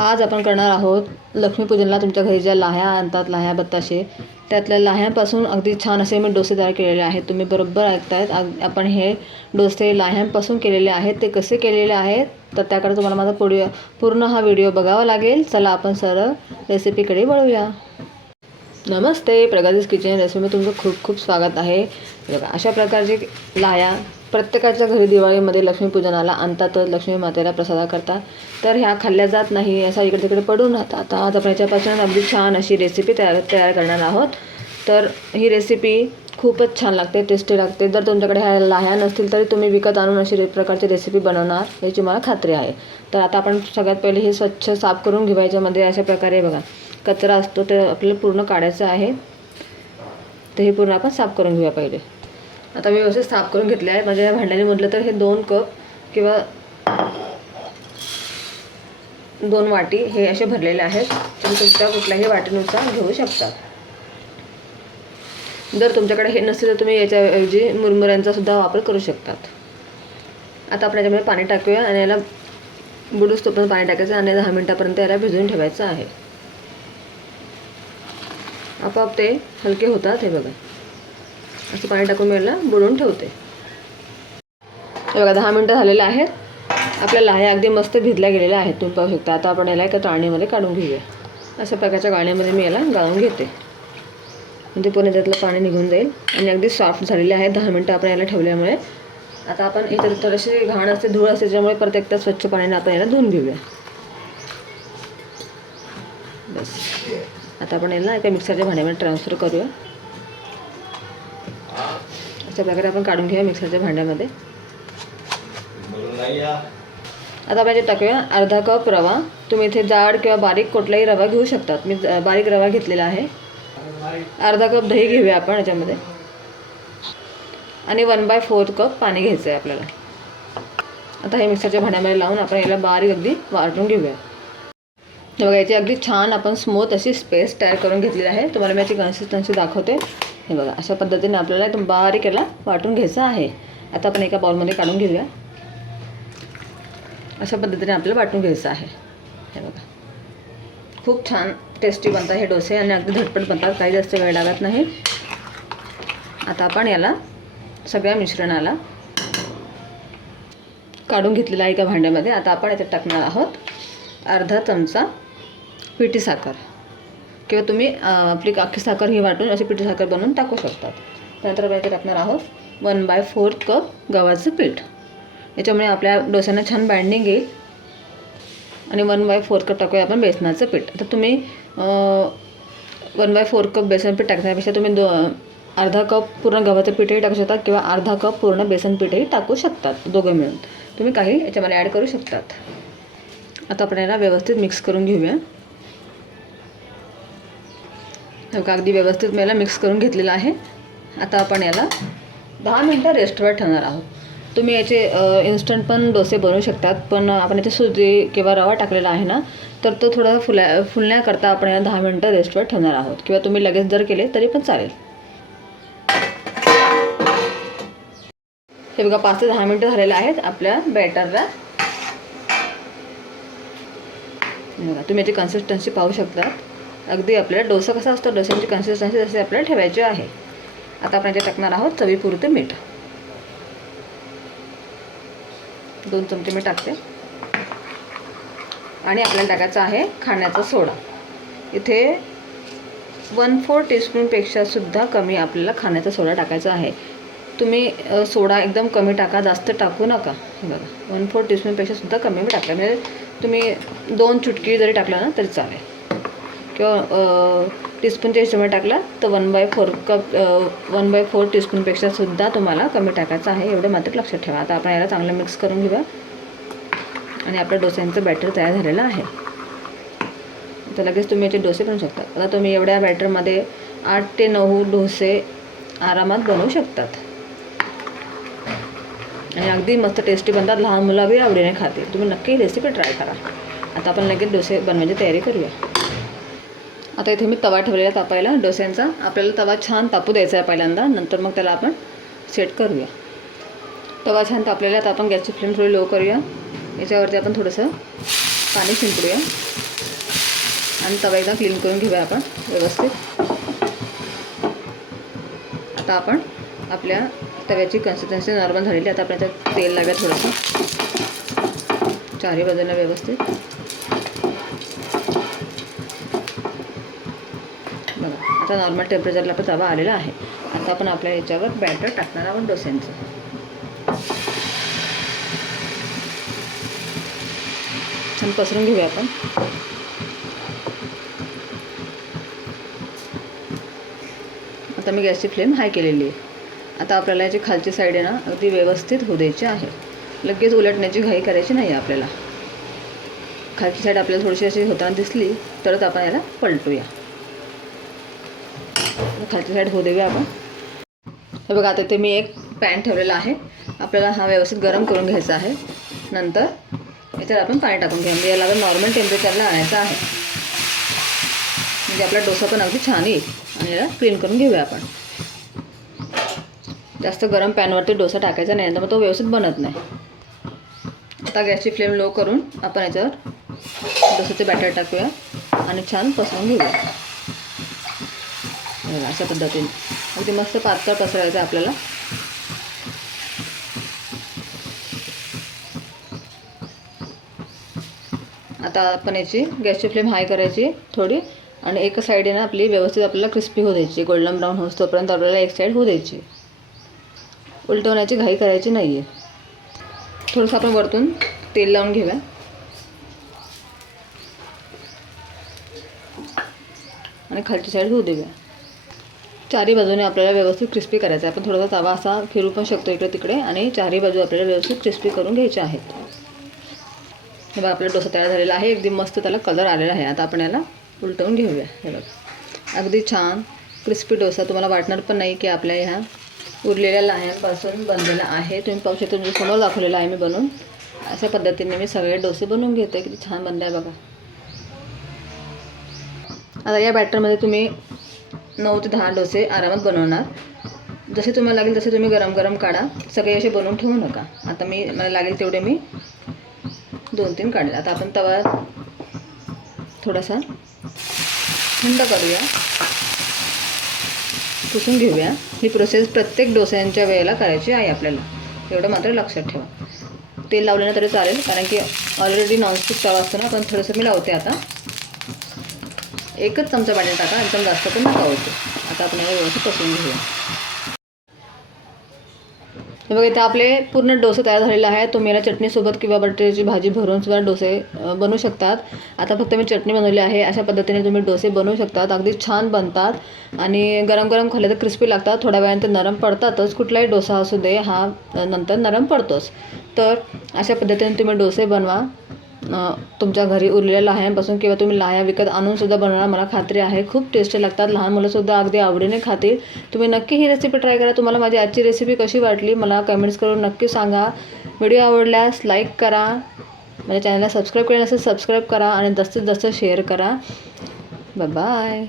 आज आपण करणार आहोत लक्ष्मीपूजनला तुमच्या घरी ज्या लाह्या आणतात लाह्या बत्ताशे त्यातल्या लाह्यांपासून अगदी छान असे मी डोसे तयार केलेले आहेत. तुम्ही बरोबर ऐकतायत. आपण हे डोसे लाह्यांपासून केलेले आहेत. ते कसे केलेले आहेत? तर त्याकडे तुम्हाला माझा पुढे पूर्ण हा व्हिडिओ बघावा लागेल. चला आपण सरळ रेसिपीकडे वळूया. नमस्ते प्रगतीस किचन रेसिपीमध्ये तुमचं खूप खूप स्वागत आहे. अशा प्रकारचे लाह्या प्रत्येकाच्या घरी दिवाळीमध्ये लक्ष्मीपूजनाला आणतातच लक्ष्मी मातेला प्रसादा करतात. तर ह्या खाल्ल्या जात नाही असा इकडे तिकडे पडून राहतात. आता आज आपण याच्यापासून अगदी छान अशी रेसिपी तयार तयार करणार आहोत. तर ही रेसिपी खूपच छान लागते टेस्टी लागते. जर तुमच्याकडे ह्या लाह्या नसतील तरी तुम्ही विकत आणून अशी प्रकारची रेसिपी बनवणार याची मला खात्री आहे. तर आता आपण सगळ्यात पहिले हे स्वच्छ साफ करून घेवायच्यामध्ये अशा प्रकारे बघा. कचरा असतो ते आपल्याला पूर्ण काढायचं आहे. तर हे पूर्ण आपण साफ करून घेऊया पहिले. आता मी व्यवस्थित साफ करून घेतले आहे. माझ्या या भांड्याने म्हटलं तर हे दोन कप किंवा दोन वाटी हे असे भरलेले आहेत. तुम्ही तुमच्या कुठल्याही वाटीनुसार घेऊ शकता. जर तुमच्याकडे हे नसेल तर तुम्ही याच्याऐवजी मुरमुऱ्यांचा सुद्धा वापर करू शकतात. आता आपण याच्यामध्ये पाणी टाकूया आणि याला बुडूस तोपर्यंत पाणी टाकायचं आणि दहा मिनटापर्यंत याला भिजवून ठेवायचं आहे. आपोआप ते हलके होतात हे बघा. असं पाणी टाकून मी याला बुडवून ठेवते. बघा दहा मिनटं झालेले आहेत. आपल्या लाह्या अगदी मस्त भिजल्या गेलेल्या आहेत तुम्ही पाहू शकता. आता आपण याला एका चाळणीमध्ये काढून घेऊया. अशा प्रकारच्या गाळणीमध्ये मी याला गाळून घेते. म्हणजे पुन्हा त्यातलं पाणी निघून जाईल. आणि अगदी सॉफ्ट झालेले आहेत. दहा मिनटं आपण याला ठेवल्यामुळे. आता आपण इतर थोडीशी घाण असते धूळ असते त्याच्यामुळे परत एकदा स्वच्छ पाण्याने आपण याला धुवून घेऊया. बस. आता आपण याला एका मिक्सरच्या भांड्यामध्ये ट्रान्सफर करूया. अशा प्रकारे आपण काढून घेऊया मिक्सरच्या भांड्यामध्ये. आता आपण जे टाकूया अर्धा कप रवा. तुम्ही इथे जाड किंवा बारीक कुठलाही रवा घेऊ शकतात. मी बारीक रवा घेतलेला आहे. अर्धा कप दही घेऊया आपण याच्यामध्ये. आणि वन बाय फोर्थ कप पाणी घ्यायचं आहे आपल्याला. आता हे मिक्सरच्या भांड्यामध्ये लावून आपण याला बारीक अगदी वाटून घेऊया. बघा याची अगदी छान आपण स्मूथ अशी स्पेस तयार करून घेतलेली आहे. तुम्हाला मी याची कन्सिस्टन्सी दाखवते. हे बघा अशा पद्धतीने आपल्याला एकदम बारीक याला वाटून घ्यायचं आहे. आता आपण एका बाउलमध्ये काढून घेऊया. अशा पद्धतीने आपल्याला वाटून घ्यायचं आहे. हे बघा. खूप छान टेस्टी बनतात हे डोसे आणि अगदी झटपट बनतात काही जास्त वेळ लागत नाही. आता आपण याला सगळ्या मिश्रणाला काढून घेतलेला आहे एका भांड्यामध्ये. आता आपण याच्यात टाकणार आहोत अर्धा चमचा पिठी साखर. किंवा तुम्ही आपली अख्खी साखर ही वाटून अशी पिठी साखर बनवून टाकू शकतात. त्यानंतर आपण याच्यात टाकणार आहोत वन बाय फोर्थ कप गव्हाचं पीठ. याच्यामुळे आपल्या डोस्यांना छान बाइंडिंग येईल. आणि वन बाय फोर कप टाकूया आपण बेसनाचं पीठ. तर तुम्ही वन बाय फोर कप बेसन पीठ टाकण्यापेक्षा तुम्ही दो अर्धा कप पूर्ण गव्हाचं पीठही टाकू शकता किंवा अर्धा कप पूर्ण बेसन पीठही टाकू शकतात दोघं मिळून. तुम्ही काही याच्यामध्ये ॲड करू शकतात. आता आपण याला व्यवस्थित मिक्स करून घेऊया. अगदी व्यवस्थित मी याला मिक्स करून घेतलेलं आहे. आता आपण याला दहा मिनटं रेस्टवर ठेवणार आहोत. तुम्ही याचे इन्स्टंट पण डोसे बनवू शकतात पण आपण याचे सुजी किंवा रवा टाकलेला आहे ना तर तो थोडा फुल्या फुलण्याकरता आपण याला दहा मिनटं रेस्टवर ठेवणार आहोत. किंवा तुम्ही लगेच जर केले तरी पण चालेल. हे बघा पाच ते दहा मिनटं झालेले आहेत आपल्या बॅटरला बघा तुम्ही याची कन्सिस्टन्सी पाहू शकतात. अगदी आपल्याला डोसा कसा असतो? डोस्याची कन्सिस्टन्सी जशी आपल्याला ठेवायची आहे. आता आपण याच्यात टाकणार आहोत चवीपुरतं मीठ. दोन चमचे मी टाकते. आणि आपल्याला टाकायचं आहे खाण्याचा सोडा. इथे वन फोर टीस्पूनपेक्षा सुद्धा कमी आपल्याला खाण्याचा सोडा टाकायचा आहे. तुम्ही सोडा एकदम कमी टाका जास्त टाकू नका. हे बघा. वन फोर टीस्पूनपेक्षा सुद्धा कमी मी टाकला. म्हणजे तुम्ही दोन चुटकी जरी टाकला ना तरी चालेल. किंवा टीस्पूनच्या हिशोबाने टाकला तर one by four cup one by four टीस्पूनपेक्षासुद्धा तुम्हाला कमी टाकायचं आहे एवढं मात्र लक्षात ठेवा. आता आपण याला चांगलं मिक्स करून घेऊया. आणि आपल्या डोस्यांचं बॅटर तयार झालेलं आहे. तर लगेच तुम्ही याचे डोसे बनवू शकता. आता तुम्ही एवढ्या बॅटरमध्ये आठ ते नऊ डोसे आरामात बनवू शकतात. आणि अगदी मस्त टेस्टी बनतात. लहान मुलं अगदी आवडीने खाते तुम्ही नक्की रेसिपी ट्राय करा. आता आपण लगेच डोसे बनवायची तयारी करूया. आता इथे मी तवा ठेवलेला आहे तापायला डोस्यांचा. आपल्याला तवा छान तापू द्यायचा आहे पहिल्यांदा. नंतर मग त्याला आपण सेट करूया. तवा छान तापलेला आता तर आपण गॅसची फ्लेम थोडी लो करूया. याच्यावरती आपण थोडंसं पाणी शिंपडूया. आणि तवा एकदा क्लीन करून घेऊया आपण व्यवस्थित. आता आपण आपल्या तव्याची कन्सिस्टन्सी नॉर्मल झालेली आहे. आता आपण त्यात तेल लावूया थोडंसं. चारही बाजूला व्यवस्थित बघा आता नॉर्मल टेम्परेचरला पण तवा आलेला आहे. आता आपण आपल्या याच्यावर बॅटर टाकणार आहोत डोस्यांचं. छान पसरून घेऊया आपण. आता मी गॅसची फ्लेम हाय केलेली आहे. आता आपल्याला याची खालची साईड आहे ना अगदी व्यवस्थित होऊ द्यायची आहे. लगेच उलटण्याची घाई करायची नाही आहे आपल्याला. खालची साईड आपल्याला थोडीशी अशी होताना दिसली तरच आपण याला पलटूया. खालची साईड होऊ देऊया आपण. हे बघा आता ते मी एक पॅन ठेवलेला आहे. आपल्याला हा व्यवस्थित गरम करून घ्यायचा आहे. नंतर याच्यात आपण पाणी टाकून घ्या म्हणजे याला नॉर्मल टेम्परेचरला आणायचं आहे. म्हणजे आपला डोसा पण अगदी छान येईल. आणि याला क्लीन करून घेऊया आपण. जास्त गरम पॅनवरती डोसा टाकायचा नाही तर मग तो व्यवस्थित बनत नाही. आता गॅसची फ्लेम लो करून आपण याच्यावर डोसाचे बॅटर टाकूया आणि छान पसरून घेऊया. अशा पद्धतीने. अगदी मस्त पातळ पसरायचं आहे आपल्याला. आता आपण याची गॅसची फ्लेम हाय करायची थोडी आणि एका साईडने आपली व्यवस्थित आपल्याला क्रिस्पी होऊ द्यायची. गोल्डन ब्राऊन होस तोपर्यंत आपल्याला एक साईड होऊ द्यायची. उलटवण्याची घाई करायची नाही आहे थोडंसं आपण वरतून तेल लावून घेऊया. आणि खालची साईड होऊ देऊया. चारही बाजूने आपल्याला व्यवस्थित क्रिस्पी करायचं आहे. आपण थोडासा तवा असा फिरू पण शकतो इकडे तिकडे आणि चारही बाजू आपल्याला व्यवस्थित क्रिस्पी करून घ्यायच्या आहेत. हे बघा आपला डोसा तयार झालेला आहे. एकदम मस्त त्याला कलर आलेला आहे. आता आपण याला उलटवून घेऊया. हे बघा. अगदी छान क्रिस्पी डोसा. तुम्हाला वाटणार पण नाही की आपल्या ह्या उरलेल्या लाह्यांपासून बनलेला आहे. तुम्ही पाहू शकता तुमच्यासमोर दाखवलेला आहे मी बनवून. अशा पद्धतीने मी सगळे डोसे बनवून घेते किती छान बनले आहे बघा. आता या बॅटरमध्ये तुम्ही नऊ ते दहा डोसे आरामात बनवणार. जसे तुम्हाला लागेल तसे तुम्ही गरम गरम काढा. सगळे असे बनवून ठेवू नका. आता मी मला लागेल तेवढे मी दोन तीन काढले. आता आपण तवा थोडासा थंड करूया. पुसून घेऊया. ही प्रोसेस प्रत्येक डोस्यांच्या वेळेला करायची आहे आपल्याला. एवढं मात्र लक्षात ठेवा. तेल लावलं ना तरी चालेल कारण की ऑलरेडी नॉनस्टिक तवा असतो ना पण थोडंसं मी लावते आता. एकच चमचा पाणी टाका एकदम जास्त पण नका होते आता आपण याला व्यवस्थित पसरून घेऊया. हे बघा इथे आपले पूर्ण डोसे तयार झालेले आहे तुम्ही याला चटणीसोबत किंवा बटाट्याची भाजी भरून सुद्धा डोसे बनवू शकतात. आता फक्त मी चटणी बनवली आहे. अशा पद्धतीने तुम्ही डोसे बनवू शकतात. अगदी छान बनतात. आणि गरम गरम खाल्ले तर क्रिस्पी लागतात. थोड्या वेळाने नरम पडतातच. कुठलाही डोसा असू दे हा नंतर नरम पडतोच. तर अशा पद्धतीने तुम्ही डोसे बनवा. तुमच्या घरी उरलेल्या लाह्यांपासून किंवा तुम्ही लाह्या विकत आणूनसुद्धा बनवणार मला खात्री आहे. खूप टेस्टी लागतात. लहान मुलंसुद्धा अगदी आवडीने खातील. तुम्ही नक्की ही रेसिपी ट्राय करा. तुम्हाला माझी आजची रेसिपी कशी वाटली मला कमेंट्स करून नक्की सांगा. व्हिडिओ आवडल्यास लाईक करा. माझ्या चॅनलला सबस्क्राईब केलं नसेल सबस्क्राईब करा आणि जास्तीत जास्त शेअर करा. बाय